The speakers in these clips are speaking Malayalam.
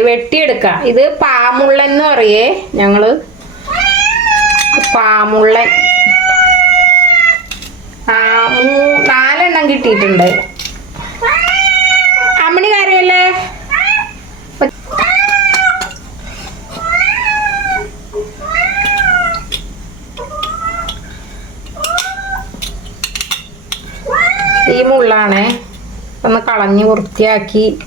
വെട്ടിയെടുക്കാം. ഇത് പാമുള്ളൻ എന്ന് പറയേ. ഞങ്ങൾ മൂ- നാലെണ്ണം കിട്ടിയിട്ടുണ്ട്. അമ്മണി കാര്യല്ലേ? ഈ മുള്ളാണേ. ഒന്ന് കളഞ്ഞ് വൃത്തിയാക്കി.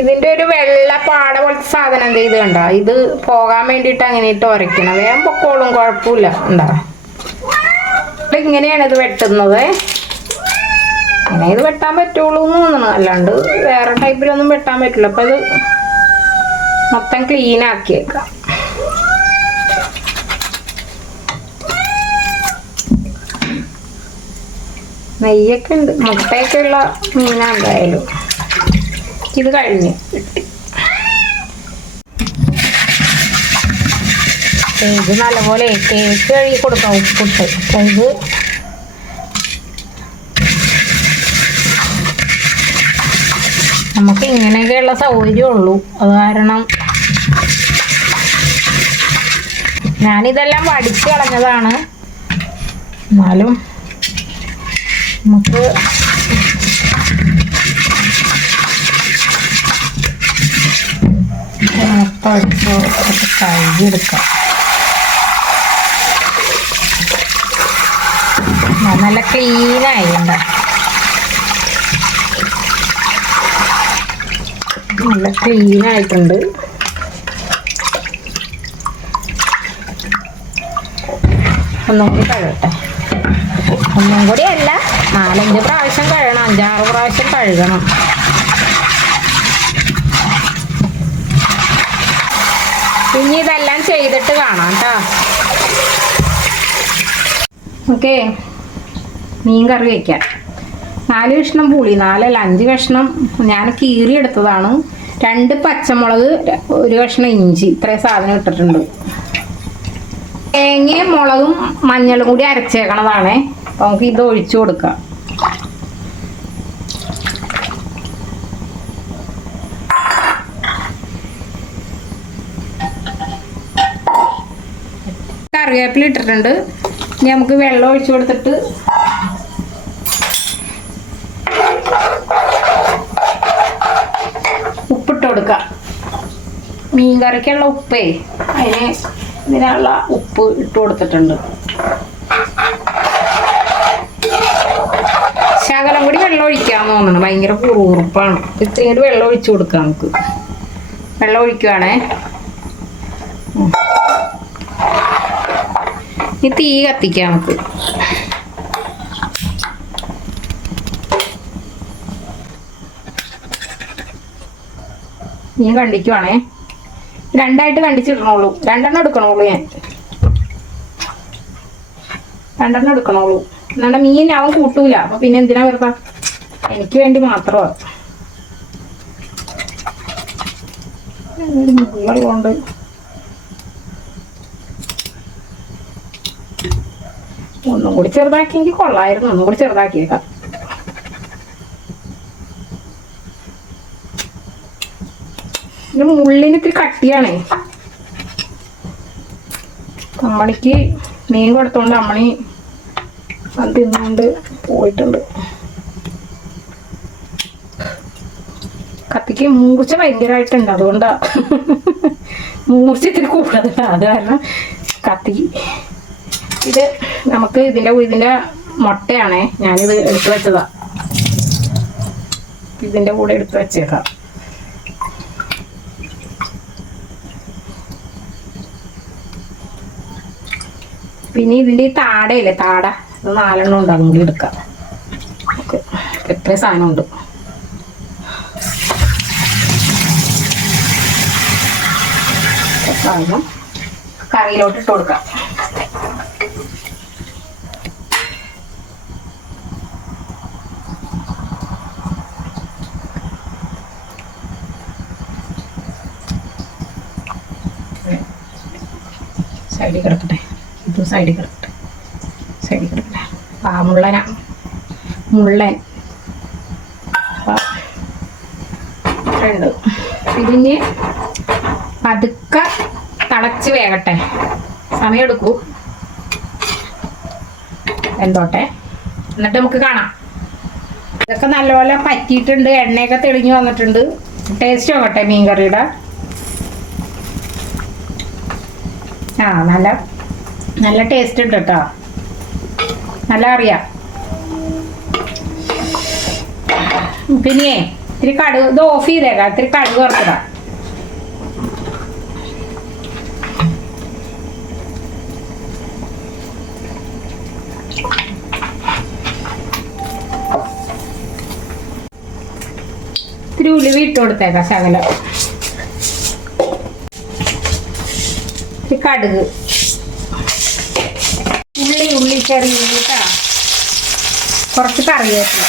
ഇതിന്റെ ഒരു വെള്ള പാട പോലത്തെ സാധനം എന്ത് ചെയ്ത് കണ്ടോ? ഇത് പോകാൻ വേണ്ടിയിട്ട് അങ്ങനെ ഇട്ട് ഉരയ്ക്കണം വേഗം പൊക്കോളും കുഴപ്പമില്ല. ഉണ്ടോ ഇങ്ങനെയാണ് ഇത് വെട്ടുന്നത്. അങ്ങനെ ഇത് വെട്ടാൻ പറ്റുള്ളൂ എന്ന് തോന്നുന്നു. അല്ലാണ്ട് വേറെ ടൈപ്പിലൊന്നും വെട്ടാൻ പറ്റില്ല. അപ്പൊ ഇത് മൊത്തം ക്ലീൻ ആക്കിയേക്കാം. നെയ്യൊക്കെ ഉണ്ട്. മുട്ടയൊക്കെ ഉള്ള മീനാ എന്തായാലും. ഇത് കഴിഞ്ഞ്. ഇത് നല്ലപോലെ കേക്ക് കഴുകി കൊടുക്കാം ഉപ്പിട്ട്. ഇത് നമുക്ക് ഇങ്ങനെയൊക്കെയുള്ള സൗകര്യമുള്ളൂ അത് കാരണം ഞാനിതെല്ലാം വടിച്ച് കളഞ്ഞതാണ്. എന്നാലും നമുക്ക് അപ്പം എടുത്ത് കുറച്ച് കഴുകിയെടുക്കാം നല്ല ക്ലീനായിട്ടുണ്ട്. നല്ല ക്ലീൻ ആയിട്ടുണ്ട് ഒന്നും കൂടി കഴുകട്ടെ. ഒന്നും കൂടി അല്ല നാലഞ്ച് പ്രാവശ്യം കഴുകണം അഞ്ചാറ് പ്രാവശ്യം കഴുകണം. ഇനി ഇതെല്ലാം ചെയ്തിട്ട് കാണാം കേട്ടോ ഓക്കെ. മീൻ കറി വയ്ക്കാം നാല് കഷ്ണം പുളി നാലല്ല അഞ്ച് കഷ്ണം ഞാൻ കീറി എടുത്തതാണ്. രണ്ട് പച്ചമുളക് ഒരു കഷ്ണം ഇഞ്ചി ഇത്രയും സാധനം ഇട്ടിട്ടുണ്ട്. തേങ്ങയും മുളകും മഞ്ഞളും കൂടി അരച്ചേക്കണതാണേ. അപ്പോൾ നമുക്ക് ഇത് ഒഴിച്ചു കൊടുക്കാം. കറിവേപ്പില ഇട്ടിട്ടുണ്ട്. ഇനി നമുക്ക് വെള്ളം ഒഴിച്ചു കൊടുത്തിട്ട് ഉപ്പിട്ട് കൊടുക്കാം. മീൻ കറിക്കുള്ള ഉപ്പേ. അതിന് ഇതിനുള്ള ഉപ്പ് ഇട്ട് കൊടുത്തിട്ടുണ്ട്. ശകലം കൂടി വെള്ളം ഒഴിക്കാന്ന് തോന്നുന്നു. ഭയങ്കര കുറുകുറുപ്പാണ്. ഇത്രയും കൂടി വെള്ളം ഒഴിച്ചു കൊടുക്കാം നമുക്ക്. വെള്ളം ഒഴിക്കുവാണേ. ഈ തീ കത്തിക്കാം നമുക്ക്. ഞാൻ കണ്ടിക്കുവാണേ. രണ്ടായിട്ട് കണ്ടിച്ചിടണുള്ളൂ. രണ്ടെണ്ണം എടുക്കണുള്ളൂ ഞാൻ. രണ്ടെണ്ണം എടുക്കണുള്ളൂ. എന്നാണ്ട് മീൻ അവൻ കൂട്ടൂല. അപ്പൊ പിന്നെ എന്തിനാ വെറുതെ? എനിക്ക് വേണ്ടി മാത്രമാ കൊണ്ട് ഒന്നും കൂടി ചെറുതാക്കിയെങ്കിൽ കൊള്ളായിരുന്നു ഒന്നും കൂടി ചെറുതാക്കിയേക്കാം. പിന്നെ മുള്ളിന് ഇത്തിരി കട്ടിയാണേ. അമ്മണിക്ക് മീൻ കൊടുത്തോണ്ട് അമ്മണി അത് തിന്നുകൊണ്ട് പോയിട്ടുണ്ട്. കത്തിക്ക് മൂർച്ച ഭയങ്കരമായിട്ടുണ്ട് അതുകൊണ്ടാ. മൂർച്ച ഇത്തിരി കൂടുതലാണ് അത് കാരണം കത്തി. ഇത് നമുക്ക് ഇതിന്റെ ഇതിന്റെ മുട്ടയാണേ. ഞാനിത് എടുത്തു വെച്ചതാ. ഇതിന്റെ കൂടെ എടുത്തു വെച്ചേക്കാം. പിന്നെ ഇതിന്റെ ഈ താടയില്ലേ താട. ഇത് നാലെണ്ണം ഉണ്ട് അതും കൂടി എടുക്കാം. എത്ര സാധനമുണ്ട് സാധനം കറിയിലോട്ട് ഇട്ട് കൊടുക്കാം. സൈഡിൽ കിടക്കട്ടെ. ഇത് സൈഡിൽ കിടക്കട്ടെ. സൈഡിൽ കിടക്കട്ടെ. ആ മുള്ളനാ. മുള്ളൻ. രണ്ട് ഇതിന് പതുക്കെ തിളച്ച് വേകട്ടെ. സമയമെടുക്കൂ എന്തോട്ടെ എന്നിട്ട് നമുക്ക് കാണാം. ഇതൊക്കെ നല്ലപോലെ പറ്റിയിട്ടുണ്ട്. എണ്ണയൊക്കെ തെളിഞ്ഞു വന്നിട്ടുണ്ട്. ടേസ്റ്റ് നോക്കട്ടെ മീൻ കറിയുടെ ആ നല്ല നല്ല ടേസ്റ്റ് ഉണ്ട് കേട്ടോ നല്ല അറിയാം. പിന്നെ ഇത്തിരി കടുക് ഇത് ഓഫ് ചെയ്തേക്കാം ഇത്തിരി കടുക് കുറച്ചിടാം ഇത്തിരി ഉലുവി ഇട്ട് കൊടുത്തേക്കാം ശകലം. കടുക്. ഉള്ളി ഉള്ളി ചെറിയ കേട്ടോ. കുറച്ച് കറിവേപ്പില.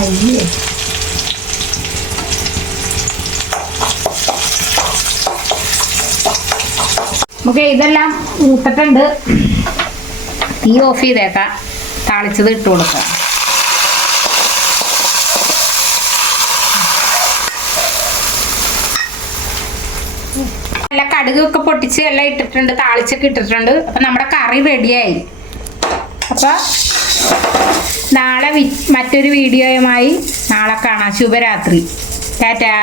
അയ്യേ. ഇതെല്ലാം മൂത്തിട്ടുണ്ട്. തീ ഓഫ് ചെയ്തേക്കാം. താളിച്ചത് ഇട്ട് കൊടുക്കുക നല്ല കടുകൊക്കെ പൊട്ടിച്ച് എല്ലാം ഇട്ടിട്ടുണ്ട് താളിച്ചൊക്കെ ഇട്ടിട്ടുണ്ട്. അപ്പം നമ്മുടെ കറി റെഡിയായി. അപ്പോൾ നാളെ മറ്റൊരു വീഡിയോയുമായി നാളെ കാണാം. ശുഭരാത്രി. ടാറ്റാ.